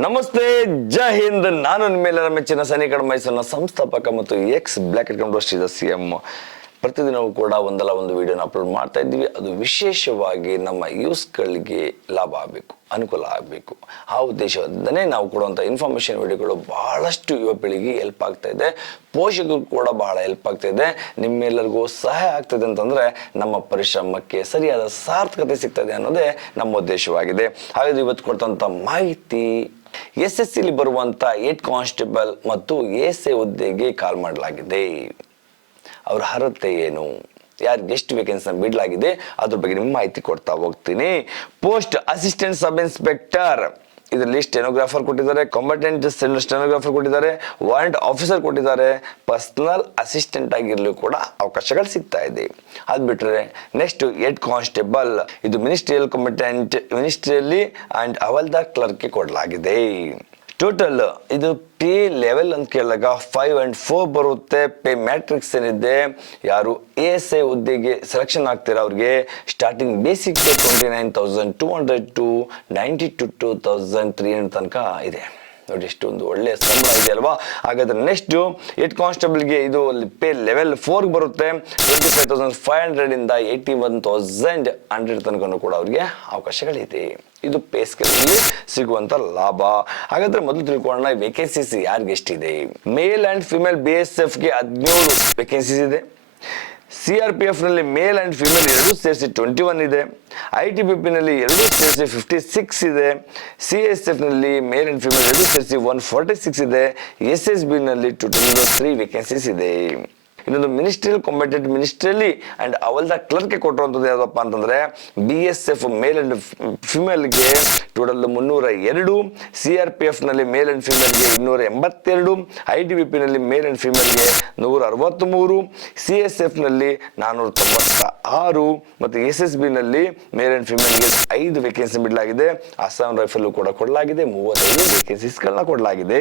ನಮಸ್ತೆ, ಜೈ ಹಿಂದ್. ನಾನು ನಿಮ್ಮೆಲ್ಲರ ಮೆಚ್ಚಿನ ಸೈನಿಕ ಮೈಸೂರಿನ ಸಂಸ್ಥಾಪಕ ಮತ್ತು X black and industries CM. ಪ್ರತಿದಿನವೂ ಕೂಡ ಒಂದಲ್ಲ ಒಂದು ವಿಡಿಯೋನ ಅಪ್ಲೋಡ್ ಮಾಡ್ತಾ ಇದ್ದೀವಿ. ಅದು ವಿಶೇಷವಾಗಿ ನಮ್ಮ ಯೂಸ್ಗಳಿಗೆ ಲಾಭ ಆಗಬೇಕು, ಅನುಕೂಲ ಆಗಬೇಕು. ಆ ಉದ್ದೇಶದಿಂದನೇ ನಾವು ಕೊಡುವಂಥ ಇನ್ಫಾರ್ಮೇಷನ್ ವಿಡಿಯೋಗಳು ಬಹಳಷ್ಟು ಯುವ ಪೀಳಿಗೆ ಹೆಲ್ಪ್ ಆಗ್ತಾ ಇದೆ, ಪೋಷಕರು ಕೂಡ ಬಹಳ ಹೆಲ್ಪ್ ಆಗ್ತಾ ಇದೆ, ನಿಮ್ಮೆಲ್ಲರಿಗೂ ಸಹಾಯ ಆಗ್ತದೆ ಅಂತಂದರೆ ನಮ್ಮ ಪರಿಶ್ರಮಕ್ಕೆ ಸರಿಯಾದ ಸಾರ್ಥಕತೆ ಸಿಗ್ತದೆ ಅನ್ನೋದೇ ನಮ್ಮ ಉದ್ದೇಶವಾಗಿದೆ. ಹಾಗಾದ್ರೆ ಇವತ್ತು ಕೊಡ್ತಂಥ ಮಾಹಿತಿ, SSCಲಿ ಬರುವಂಥ ಹೆಡ್ ಕಾನ್ಸ್ಟೇಬಲ್ ಮತ್ತು ASA ಹುದ್ದೆಗೆ ಕಾಲ್ ಮಾಡಲಾಗಿದೆ. ಅವ್ರ ಅರ್ಹತೆ ಏನು, ಯಾರಿಗೆ ಎಷ್ಟು ವೇಕೆನ್ಸಿ ಬಿಡಲಾಗಿದೆ, ಅದ್ರ ಬಗ್ಗೆ ನಿಮ್ಗೆ ಮಾಹಿತಿ ಕೊಡ್ತಾ ಹೋಗ್ತೀನಿ. ಪೋಸ್ಟ್ ಅಸಿಸ್ಟೆಂಟ್ ಸಬ್ ಇನ್ಸ್ಪೆಕ್ಟರ್, ಇದರಲ್ಲಿ ಸ್ಟೆನೋಗ್ರಾಫರ್ ಕೊಟ್ಟಿದ್ದಾರೆ, ಕಾಂಬಟೆಂಟ್ ಸ್ಟೆನೋಗ್ರಾಫರ್ ಕೊಟ್ಟಿದ್ದಾರೆ, ವಾರೆಂಟ್ ಆಫೀಸರ್ ಕೊಟ್ಟಿದ್ದಾರೆ, ಪರ್ಸನಲ್ ಅಸಿಸ್ಟೆಂಟ್ ಆಗಿರ್ಲಿಕ್ಕೂ ಕೂಡ ಅವಕಾಶಗಳು ಸಿಗ್ತಾ ಇದೆ. ಅದು ಬಿಟ್ಟರೆ ನೆಕ್ಸ್ಟ್ ಹೆಡ್ ಕಾನ್ಸ್ಟೇಬಲ್, ಇದು ಮಿನಿಸ್ಟ್ರಿಯಲ್ ಕಾಂಬಟೆಂಟ್, ಮಿನಿಸ್ಟ್ರಿಯಲ್ಲಿ ಅಂಡ್ ಹವಾಲ್ದಾರ್ ಕ್ಲರ್ಕ್ಗೆ ಕೊಡಲಾಗಿದೆ. ಟೋಟಲ್ ಇದು ಪೇ ಲೆವೆಲ್ ಅಂತ ಕೇಳಿದಾಗ 5 and 4 ಬರುತ್ತೆ. ಪೇ ಮ್ಯಾಟ್ರಿಕ್ಸ್ ಏನಿದೆ, ಯಾರು ASA ಹುದ್ದೆಗೆ ಸೆಲೆಕ್ಷನ್ ಆಗ್ತೀರಾ ಅವ್ರಿಗೆ ಸ್ಟಾರ್ಟಿಂಗ್ ಬೇಸಿಕ್ 29,200 to 92,300 ತನಕ ಇದೆ. ನೋಡಿ, ಎಷ್ಟೊಂದು ಒಳ್ಳೆಯ ಸಂಬಳ ಇದೆ ಅಲ್ವಾ. ಹಾಗಾದ್ರೆ ನೆಕ್ಸ್ಟ್ ಹೆಡ್ ಕಾನ್ಸ್ಟೇಬಲ್ಗೆ ಇದು ಪೇ ಲೆವೆಲ್ 4 ಬರುತ್ತೆ. 25,500 ಇಂದ 81,100 ತನಕ ಕೂಡ ಅವ್ರಿಗೆ ಅವಕಾಶಗಳಿದೆ. ಇದು ಪೇ ಸ್ಕೇಲ್ ಸಿಗುವಂತ ಲಾಭ. ಹಾಗಾದ್ರೆ ಮೊದಲು ತಿಳ್ಕೊಳ್ಳೋಣ, ವೇಕೆನ್ಸೀಸ್ ಯಾರಿಗೆ ಎಷ್ಟಿದೆ. ಮೇಲ್ ಅಂಡ್ ಫಿಮೇಲ್ BSFಗೆ 17 ವೇಕೆನ್ಸೀಸ್ ಇದೆ. CRPF ನಲ್ಲಿ ಮೇಲ್ ಅಂಡ್ ಫಿಮೇಲ್ ಎರಡೂ ಸೇರಿಸಿ 21 ಇದೆ. ITBP ನಲ್ಲಿ ಎರಡೂ ಸೇರಿಸಿ 56 ಇದೆ. CSF ನಲ್ಲಿ ಮೇಲ್ ಅಂಡ್ ಫಿಮೇಲ್ ಎರಡೂ ಸೇರಿಸಿ 146 ಇದೆ. SSB ನಲ್ಲಿ ಟೋಟಲ್ 3 ವೇಕೆನ್ಸೀಸ್ ಇದೆ. ಇನ್ನೊಂದು ಮಿನಿಸ್ಟ್ರಿಯಲ್ ಕಾಂಬಟೆಂಟ್, ಮಿನಿಸ್ಟ್ರಿಯಲ್ಲಿ ಅಂಡ್ ಹವಾಲ್ದಾರ್ ಕ್ಲರ್ಕ್ಗೆ ಕೊಟ್ಟಿರುವಂಥದ್ದು ಯಾವುದಪ್ಪ ಅಂತಂದ್ರೆ BSF ಮೇಲ್ ಅಂಡ್ ಫಿಮೇಲ್ಗೆ ಟೋಟಲ್ 302, CRPF ನಲ್ಲಿ ಮೇಲ್ ಅಂಡ್ ಫಿಮೇಲ್ಗೆ 282, ITBP ನಲ್ಲಿ ಮೇಲ್ ಅಂಡ್ ಫಿಮೇಲ್ಗೆ 163, CSF ನಲ್ಲಿ 496 ಮತ್ತು SSB ನಲ್ಲಿ ಮೇಲ್ ಅಂಡ್ ಫಿಮೇಲ್ಗೆ 5 ವೇಕೆನ್ಸಿ ಬಿಡಲಾಗಿದೆ. ಅಸ್ಸಾಂ ರೈಫಲ್ ಕೂಡ ಕೊಡಲಾಗಿದೆ, 35 ವೇಕೆನ್ಸೀಸ್ಗಳನ್ನ ಕೊಡಲಾಗಿದೆ.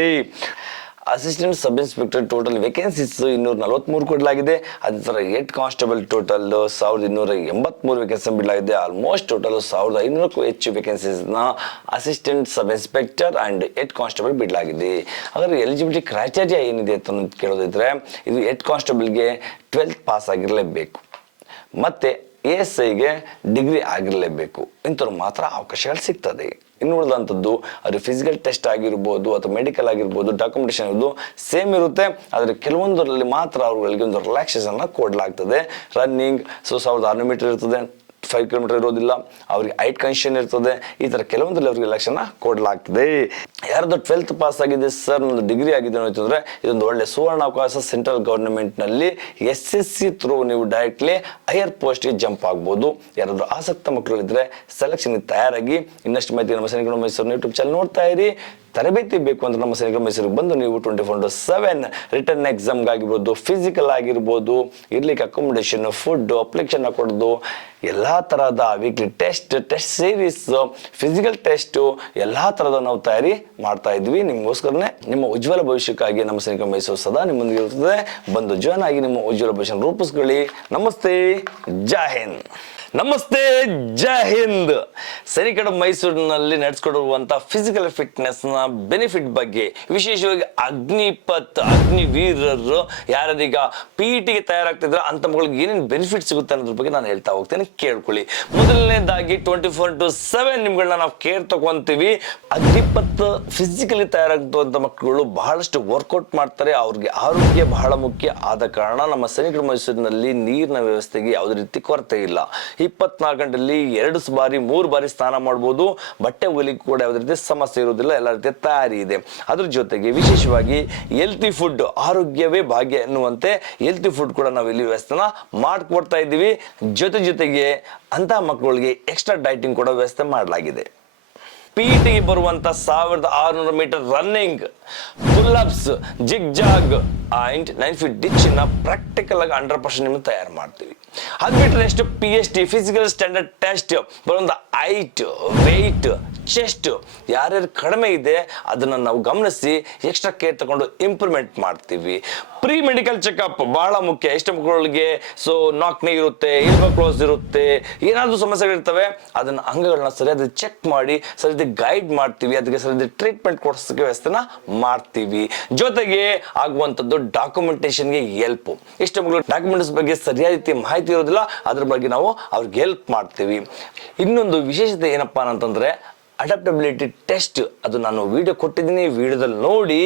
Assistant sub inspector total vacancies 243 ಕೊಡಲಾಗಿದೆ. ಅದೇ ಥರ ಹೆಡ್ ಕಾನ್ಸ್ಟೇಬಲ್ ಟೋಟಲ್ 1,283 ವೇಕೆನ್ಸಿ ಬಿಡಲಾಗಿದೆ. ಆಲ್ಮೋಸ್ಟ್ ಟೋಟಲ್ 1,500ಕ್ಕೂ ಹೆಚ್ಚು ವೇಕೆನ್ಸೀಸ್ನ assistant sub inspector and head constable ಬಿಡಲಾಗಿದೆ. ಹಾಗಾದ್ರೆ ಎಲಿಜಿಬಿಲಿಟಿ ಕ್ರೈಟೇರಿಯಾ ಏನಿದೆ ಅಂತ ಕೇಳೋದಿದ್ರೆ, ಇದು ಹೆಡ್ ಕಾನ್ಸ್ಟೇಬಲ್ಗೆ 12th ಪಾಸ್ ಆಗಿರಲೇಬೇಕು, ಮತ್ತೆ ASIಗೆ ಡಿಗ್ರಿ ಆಗಿರಲೇಬೇಕು. ಇಂಥವ್ರು ಮಾತ್ರ ಅವಕಾಶಗಳು ಸಿಗ್ತದೆ. ಇನ್ನು ಉಳಿದಂಥದ್ದು ಅದು ಫಿಸಿಕಲ್ ಟೆಸ್ಟ್ ಆಗಿರ್ಬೋದು ಅಥವಾ ಮೆಡಿಕಲ್ ಆಗಿರ್ಬೋದು, ಡಾಕ್ಯುಮೆಂಟೇಶನ್ ಇರೋದು ಸೇಮ್ ಇರುತ್ತೆ. ಆದರೆ ಕೆಲವೊಂದರಲ್ಲಿ ಮಾತ್ರ ಅವ್ರಿಗೆ ಒಂದು ರಿಲ್ಯಾಕ್ಸೇಷನ್ ಕೊಡಲಾಗ್ತದೆ. ರನ್ನಿಂಗ್ 1,600 ಮೀಟರ್ ಇರ್ತದೆ, 5 ಕಿಲೋಮೀಟರ್ ಇರೋದಿಲ್ಲ. ಅವ್ರಿಗೆ ಹೈಟ್ ಕನ್ಷನ್ ಇರ್ತದೆ. ಈ ಥರ ಕೆಲವೊಂದರಲ್ಲಿ ಅವ್ರಿಗೆ ರಿಲ್ಯಾಕ್ಸೇಷನ್ ಕೊಡಲಾಗ್ತದೆ. ಯಾರ್ದು 12th ಪಾಸ್ ಆಗಿದೆ ಸರ್, ಒಂದು ಡಿಗ್ರಿ ಆಗಿದೆ ಅಂತಂದ್ರೆ ಇದೊಂದು ಒಳ್ಳೆ ಸುವರ್ಣ ಅವಕಾಶ. ಸೆಂಟ್ರಲ್ ಗೌರ್ಮೆಂಟ್ನಲ್ಲಿ SSC ಥ್ರೂ ನೀವು ಡೈರೆಕ್ಟ್ಲಿ ಹೈಯರ್ ಪೋಸ್ಟ್ಗೆ ಜಂಪ್ ಆಗ್ಬೋದು. ಯಾರಾದರೂ ಆಸಕ್ತ ಮಕ್ಕಳಿದ್ರೆ ಸೆಲೆಕ್ಷನ್ ತಯಾರಾಗಿ. ಇನ್ನಷ್ಟು ಮಾಹಿತಿ ನಮ್ಮ ಸೈನಿಕ ಮೈಸೂರು ಯೂಟ್ಯೂಬ್ ಚಾನಲ್ ನೋಡ್ತಾ ಇರಿ. ತರಬೇತಿ ಬೇಕು ಅಂತ ನಮ್ಮ ಸೈನಿಕ ಮೈಸೂರಿಗೆ ಬಂದು ನೀವು 24/7 ರಿಟರ್ನ್ ಎಕ್ಸಾಮ್ಗಾಗಿರ್ಬೋದು, ಫಿಸಿಕಲ್ ಆಗಿರ್ಬೋದು, ಇರ್ಲಿಕ್ಕೆ ಅಕೊಮಡೇಷನ್, ಫುಡ್, ಅಪ್ಲಿಕೇಶನ್ ಹಾಕೊಡೋದು, ಎಲ್ಲ ಥರದ weekly test series, physical test, ಎಲ್ಲ ಥರದ ನಾವು ತಯಾರಿ ಮಾಡ್ತಾ ಇದ್ವಿ ನಿಮಗೋಸ್ಕರನೇ. ನಿಮ್ಮ ಉಜ್ವಲ ಭವಿಷ್ಯಕ್ಕಾಗಿ ನಮ್ಮ ಸೈನಿಕ ಮೈಸೂರು ಸದಾ ನಿಮ್ಮೊಂದಿಗೆ ಇರ್ತದೆ. ಬಂದು ಜಾಯ್ನ್ ಆಗಿ ನಿಮ್ಮ ಉಜ್ವಲ ಭವಿಷ್ಯ ರೂಪಿಸ್ಕೊಳ್ಳಿ. ನಮಸ್ತೆ, ಜೈ ಹಿಂದ್. ನಮಸ್ತೆ, ಜೈ ಹಿಂದ್. ಸೈನಿಕ ಮೈಸೂರಿನಲ್ಲಿ ನಡೆಸ್ಕೊಡುವಂಥ ಫಿಸಿಕಲ್ ಫಿಟ್ನೆಸ್ನ ಬೆನಿಫಿಟ್ ಬಗ್ಗೆ, ವಿಶೇಷವಾಗಿ ಅಗ್ನಿವೀರರು ಯಾರೀಗ PETಗೆ ತಯಾರಾಗ್ತಿದ್ರೆ ಅಂಥ ಮಕ್ಕಳಿಗೆ ಏನೇನು ಬೆನಿಫಿಟ್ ಸಿಗುತ್ತೆ ಅನ್ನೋದ್ರ ಬಗ್ಗೆ ನಾನು ಹೇಳ್ತಾ ಹೋಗ್ತೇನೆ, ಕೇಳ್ಕೊಳ್ಳಿ. ಮೊದಲನೇದಾಗಿ 24/7 ನಿಮ್ಗಳನ್ನ ನಾವು ಕೇರ್ ತಗೊಂತೀವಿ. ಅಗ್ನಿಪತ್ ಫಿಸಿಕಲಿ ತಯಾರಾಗುವಂಥ ಮಕ್ಕಳು ಬಹಳಷ್ಟು ವರ್ಕೌಟ್ ಮಾಡ್ತಾರೆ. ಅವ್ರಿಗೆ ಆರೋಗ್ಯ ಬಹಳ ಮುಖ್ಯ. ಆದ ಕಾರಣ ನಮ್ಮ ಸೈನಿಕ ಮೈಸೂರಿನಲ್ಲಿ ನೀರಿನ ವ್ಯವಸ್ಥೆಗೆ ಯಾವುದೇ ರೀತಿ ಕೊರತೆ ಇಲ್ಲ. 24 ಗಂಟೆಯಲ್ಲಿ 2 ಬಾರಿ 3 ಬಾರಿ ಸ್ನಾನ ಮಾಡ್ಬೋದು. ಬಟ್ಟೆ ಒಲಿಕ್ಕೆ ಕೂಡ ಯಾವುದೇ ರೀತಿ ಸಮಸ್ಯೆ ಇರೋದಿಲ್ಲ, ಎಲ್ಲ ರೀತಿಯ ತಯಾರಿ ಇದೆ. ಅದ್ರ ಜೊತೆಗೆ ವಿಶೇಷವಾಗಿ ಹೆಲ್ತಿ ಫುಡ್, ಆರೋಗ್ಯವೇ ಭಾಗ್ಯ ಎನ್ನುವಂತೆ ಹೆಲ್ತಿ ಫುಡ್ ಕೂಡ ನಾವು ಇಲ್ಲಿ ವ್ಯವಸ್ಥೆನ ಮಾಡ್ಕೊಡ್ತಾ ಇದ್ದೀವಿ. ಜೊತೆಗೆ ಅಂತಹ ಮಕ್ಕಳಿಗೆ ಎಕ್ಸ್ಟ್ರಾ ಡೈಟಿಂಗ್ ಕೂಡ ವ್ಯವಸ್ಥೆ ಮಾಡಲಾಗಿದೆ. PETಗೆ ಬರುವಂತ 1,600 metre running, pull-ups, zigzag and 9 feet ditch ನ ಪ್ರಾಕ್ಟಿಕಲ್ ಆಗಿ 100% ನಿಮ್ಗೆ ತಯಾರು ಮಾಡ್ತೀವಿ. ಅದ್ ಬಿಟ್ರೆ next PST physical standard test ಬರೋಂಥ ಹೈಟ್, ವೆಯ್ಟ್, ಚೆಸ್ಟ್ ಯಾರ್ಯಾರು ಕಡಿಮೆ ಇದೆ ಅದನ್ನ ನಾವು ಗಮನಿಸಿ ಎಕ್ಸ್ಟ್ರಾ ಕೇರ್ ತಗೊಂಡು ಇಂಪ್ರೂವ್ಮೆಂಟ್ ಮಾಡ್ತೀವಿ. ಪ್ರೀ ಮೆಡಿಕಲ್ ಚೆಕ್ಅಪ್ ಬಹಳ ಮುಖ್ಯ. ಎಷ್ಟು ಮಕ್ಕಳಿಗೆ ನಾಕ್ನೇ ಇರುತ್ತೆ, ಎಲ್ಬೋ ಕ್ಲೋಸ್ ಇರುತ್ತೆ, ಏನಾದ್ರು ಸಮಸ್ಯೆಗಳಿರ್ತವೆ, ಅದನ್ನ ಅಂಗಗಳನ್ನ ಸರಿಯಾದ ಚೆಕ್ ಮಾಡಿ ಸರಿಯಾದ ಗೈಡ್ ಮಾಡ್ತೀವಿ, ಅದಕ್ಕೆ ಸರಿಯಾದ ಟ್ರೀಟ್ಮೆಂಟ್ ಕೊಡಿಸೋಕೆ ವ್ಯವಸ್ಥೆನ ಮಾಡ್ತೀವಿ. ಜೊತೆಗೆ ಆಗುವಂಥದ್ದು ಡಾಕ್ಯುಮೆಂಟೇಶನ್ಗೆ ಹೆಲ್ಪ್. ಎಷ್ಟು ಮಕ್ಕಳು ಡಾಕ್ಯುಮೆಂಟ್ಸ್ ಬಗ್ಗೆ ಸರಿಯಾದ ರೀತಿ ಮಾಹಿತಿ ಇರೋದಿಲ್ಲ, ಅದ್ರ ಬಗ್ಗೆ ನಾವು ಅವ್ರಿಗೆ ಹೆಲ್ಪ್ ಮಾಡ್ತೀವಿ. ಇನ್ನೊಂದು ವಿಶೇಷತೆ ಏನಪ್ಪಾ ಅಂತಂದ್ರೆ ಅಡಾಪ್ಟಬಿಲಿಟಿ ಟೆಸ್ಟ್. ಅದು ನಾನು ವಿಡಿಯೋ ಕೊಟ್ಟಿದ್ದೀನಿ, ವಿಡಿಯೋದಲ್ಲಿ ನೋಡಿ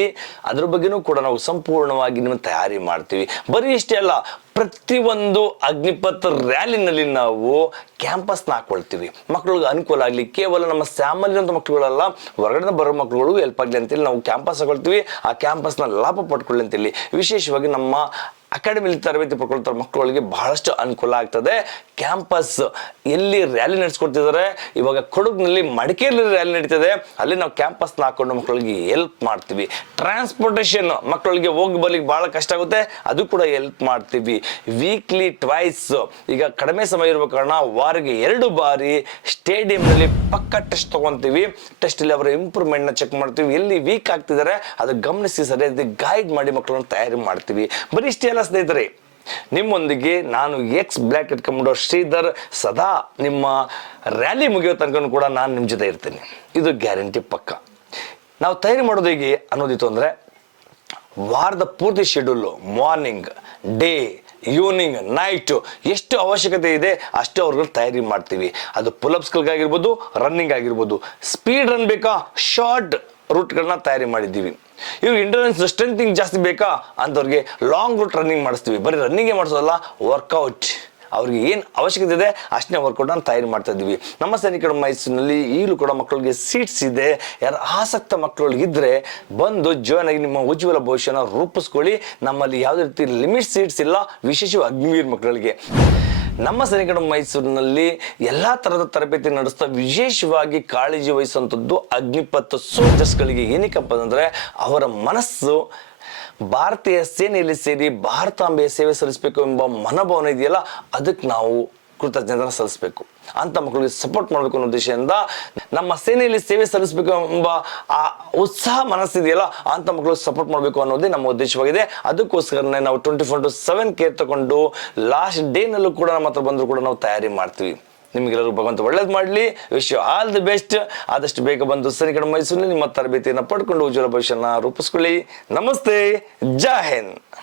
ಅದ್ರ ಬಗ್ಗೆನೂ ಕೂಡ ನಾವು ಸಂಪೂರ್ಣವಾಗಿ ನಿಮ್ಮ ತಯಾರಿ ಮಾಡ್ತೀವಿ. ಬರೀ ಇಷ್ಟೇ ಅಲ್ಲ, ಪ್ರತಿಯೊಂದು ಅಗ್ನಿಪಥ್ ರ್ಯಾಲಿನಲ್ಲಿ ನಾವು ಕ್ಯಾಂಪಸ್ನ ಹಾಕೊಳ್ತೀವಿ, ಮಕ್ಕಳಿಗೆ ಅನುಕೂಲ ಆಗಲಿ. ಕೇವಲ ನಮ್ಮ ಫ್ಯಾಮಿಲಿಯಂತ ಮಕ್ಕಳುಗಳಲ್ಲ, ಹೊರಗಡೆ ಬರೋ ಮಕ್ಕಳುಗಳಿಗೂ ಹೆಲ್ಪ್ ಆಗಲಿ ಅಂತೇಳಿ ನಾವು ಕ್ಯಾಂಪಸ್ ಹಾಕೊಳ್ತೀವಿ. ಆ ಕ್ಯಾಂಪಸ್ನ ಲಾಭ ಪಡ್ಕೊಳ್ಳಿ ಅಂತೇಳಿ ವಿಶೇಷವಾಗಿ ನಮ್ಮ ಅಕಾಡೆಮಿಲಿ ತರಬೇತಿ ಪಡ್ಕೊಳ್ತಾರೆ ಮಕ್ಕಳಿಗೆ ಬಹಳಷ್ಟು ಅನುಕೂಲ ಆಗ್ತದೆ. ಕ್ಯಾಂಪಸ್ ಎಲ್ಲಿ ರ್ಯಾಲಿ ನಡೆಸ್ಕೊಡ್ತಿದ್ದಾರೆ, ಇವಾಗ ಕೊಡಗಿನಲ್ಲಿ ಮಡಿಕೇರಿಯಲ್ಲಿ ರ್ಯಾಲಿ ನಡೀತಿದೆ, ಅಲ್ಲಿ ನಾವು ಕ್ಯಾಂಪಸ್ನ ಹಾಕೊಂಡು ಮಕ್ಕಳಿಗೆ ಹೆಲ್ಪ್ ಮಾಡ್ತೀವಿ. ಟ್ರಾನ್ಸ್ಪೋರ್ಟೇಷನ್ ಮಕ್ಕಳಿಗೆ ಹೋಗಿ ಬರ್ಲಿಕ್ಕೆ ಬಹಳ ಕಷ್ಟ ಆಗುತ್ತೆ, ಅದು ಕೂಡ ಹೆಲ್ಪ್ ಮಾಡ್ತೀವಿ. ವೀಕ್ಲಿ ಟ್ವೈಸ್, ಈಗ ಕಡಿಮೆ ಸಮಯ ಇರುವ ಕಾರಣ ವಾರಿಗೆ 2 ಬಾರಿ ಸ್ಟೇಡಿಯಂನಲ್ಲಿ ಪಕ್ಕ ಟೆಸ್ಟ್ ತಗೊಂತೀವಿ. ಟೆಸ್ಟ್ ಅಲ್ಲಿ ಅವರ ಇಂಪ್ರೂವ್ಮೆಂಟ್ ನ ಚೆಕ್ ಮಾಡ್ತೀವಿ, ಎಲ್ಲಿ ವೀಕ್ ಆಗ್ತಿದ್ದಾರೆ ಅದು ಗಮನಿಸಿ ಸರಿಯಾದ ಗೈಡ್ ಮಾಡಿ ಮಕ್ಕಳನ್ನ ತಯಾರಿ ಮಾಡ್ತೀವಿ. ಬರೀ ಇಷ್ಟೇ ಅಲ್ಲ ಸ್ನೇಹಿತರೆ, ನಿಮ್ಮೊಂದಿಗೆ ನಾನು ಎಕ್ಸ್ ಬ್ಲ್ಯಾಕ್ ಇಟ್ಕೊಂಡ್ಬಿಡೋ ಶ್ರೀಧರ್ ಸದಾ ನಿಮ್ಮ ರ್ಯಾಲಿ ಮುಗಿಯೋ ತನಕ ಕೂಡ ನಾನು ನಿಮ್ಮ ಜೊತೆ ಇರ್ತೀನಿ, ಇದು ಗ್ಯಾರಂಟಿ ಪಕ್ಕ. ನಾವು ತಯಾರಿ ಮಾಡೋದು ಹೇಗೆ ಅನ್ನೋದಿತ್ತು ಅಂದ್ರೆ, ವಾರದ ಪೂರ್ತಿ schedule, morning, day, evening, night ಎಷ್ಟು ಅವಶ್ಯಕತೆ ಇದೆ ಅಷ್ಟು ಅವ್ರಿಗೆ ತಯಾರಿ ಮಾಡ್ತೀವಿ. ಅದು ಪುಲ್-ಅಪ್ಸ್ಗಳಿಗಾಗಿರ್ಬೋದು, ರನ್ನಿಂಗ್ ಆಗಿರ್ಬೋದು. ಸ್ಪೀಡ್ ರನ್ ಬೇಕಾ, ಶಾರ್ಟ್ ರೂಟ್ಗಳನ್ನ ತಯಾರಿ ಮಾಡಿದ್ದೀವಿ. ಇವ್ರಿಗೆ ಇಂಟರ್ನೆನ್ಸ್ ಸ್ಟ್ರೆಂಥಿಂಗ್ ಜಾಸ್ತಿ ಬೇಕಾ ಅಂತವ್ರಿಗೆ ಲಾಂಗ್ ರೂಟ್ ರನ್ನಿಂಗ್ ಮಾಡಿಸ್ತೀವಿ. ಬರೀ ರನ್ನಿಂಗೇ ಮಾಡಿಸೋದಲ್ಲ, ವರ್ಕೌಟ್ ಅವ್ರಿಗೆ ಏನು ಅವಶ್ಯಕತೆ ಇದೆ ಅಷ್ಟೇ ವರ್ಕೌಟ್ ಅನ್ನು ತಯಾರಿ ಮಾಡ್ತಾ ಇದ್ದೀವಿ. ನಮ್ಮ ಸೈನಿಕರ ಮೈಸೂರಿನಲ್ಲಿ ಈಗಲೂ ಕೂಡ ಮಕ್ಕಳಿಗೆ ಸೀಟ್ಸ್ ಇದೆ. ಯಾರು ಆಸಕ್ತ ಮಕ್ಕಳಿಗಿದ್ರೆ ಬಂದು ಜಾಯ್ನ್ ಆಗಿ ನಿಮ್ಮ ಉಜ್ವಲ ಭವಿಷ್ಯನ ರೂಪಿಸ್ಕೊಳ್ಳಿ. ನಮ್ಮಲ್ಲಿ ಯಾವುದೇ ರೀತಿ ಲಿಮಿಟ್ ಸೀಟ್ಸ್ ಇಲ್ಲ, ವಿಶೇಷವಾಗಿ ಅಗ್ನಿವೀರ್ ಮಕ್ಕಳಿಗೆ. ನಮ್ಮ ಸೈನಿಕರ ಮೈಸೂರಿನಲ್ಲಿ ಎಲ್ಲಾ ತರಹದ ತರಬೇತಿ ನಡೆಸ್ತಾ ವಿಶೇಷವಾಗಿ ಕಾಳಜಿ ವಹಿಸುವಂಥದ್ದು ಅಗ್ನಿಪಥ್ ಸೋಲ್ಜರ್ಸ್ಗಳಿಗೆ. ಏನಕ್ಕಪ್ಪ ಅಂದ್ರೆ ಅವರ ಮನಸ್ಸು ಭಾರತೀಯ ಸೇನೆಯಲ್ಲಿ ಸೇರಿ ಭಾರತಾಂಬೆಯ ಸೇವೆ ಸಲ್ಲಿಸಬೇಕು ಎಂಬ ಮನೋಭಾವನೆ ಇದೆಯಲ್ಲ, ಅದಕ್ಕೆ ನಾವು ಕೃತಜ್ಞತೆ ಸಲ್ಲಿಸಬೇಕು. ಅಂತ ಮಕ್ಕಳಿಗೆ ಸಪೋರ್ಟ್ ಮಾಡಬೇಕು ಅನ್ನೋ ಉದ್ದೇಶದಿಂದ ನಮ್ಮ ಸೇನೆಯಲ್ಲಿ ಸೇವೆ ಸಲ್ಲಿಸಬೇಕು ಎಂಬ ಆ ಉತ್ಸಾಹ ಮನಸ್ಸಿದೆಯಲ್ಲ, ಅಂತ ಮಕ್ಕಳಿಗೆ ಸಪೋರ್ಟ್ ಮಾಡಬೇಕು ಅನ್ನೋದೇ ನಮ್ಮ ಉದ್ದೇಶವಾಗಿದೆ. ಅದಕ್ಕೋಸ್ಕರನೇ ನಾವು 24/7 ಕೇರ್ ತಗೊಂಡು ಲಾಸ್ಟ್ ಡೇನಲ್ಲೂ ಕೂಡ ನಮ್ಮ ಹತ್ರ ಬಂದರೂ ಕೂಡ ನಾವು ತಯಾರಿ ಮಾಡ್ತೀವಿ. ನಿಮಗೆಲ್ಲರೂ ಭಗವಂತ ಒಳ್ಳೇದು ಮಾಡಲಿ. Wish you all the best. ಆದಷ್ಟು ಬೇಗ ಬಂದು ಸೈನಿಕರ ಮೈಸೂರಿನಲ್ಲಿ ನಿಮ್ಮ ತರಬೇತಿಯನ್ನು ಪಡ್ಕೊಂಡು ಉಜ್ವಲ ಭವಿಷ್ಯನ ರೂಪಿಸ್ಕೊಳ್ಳಿ. ನಮಸ್ತೆ, ಜೈ ಹಿಂದ್.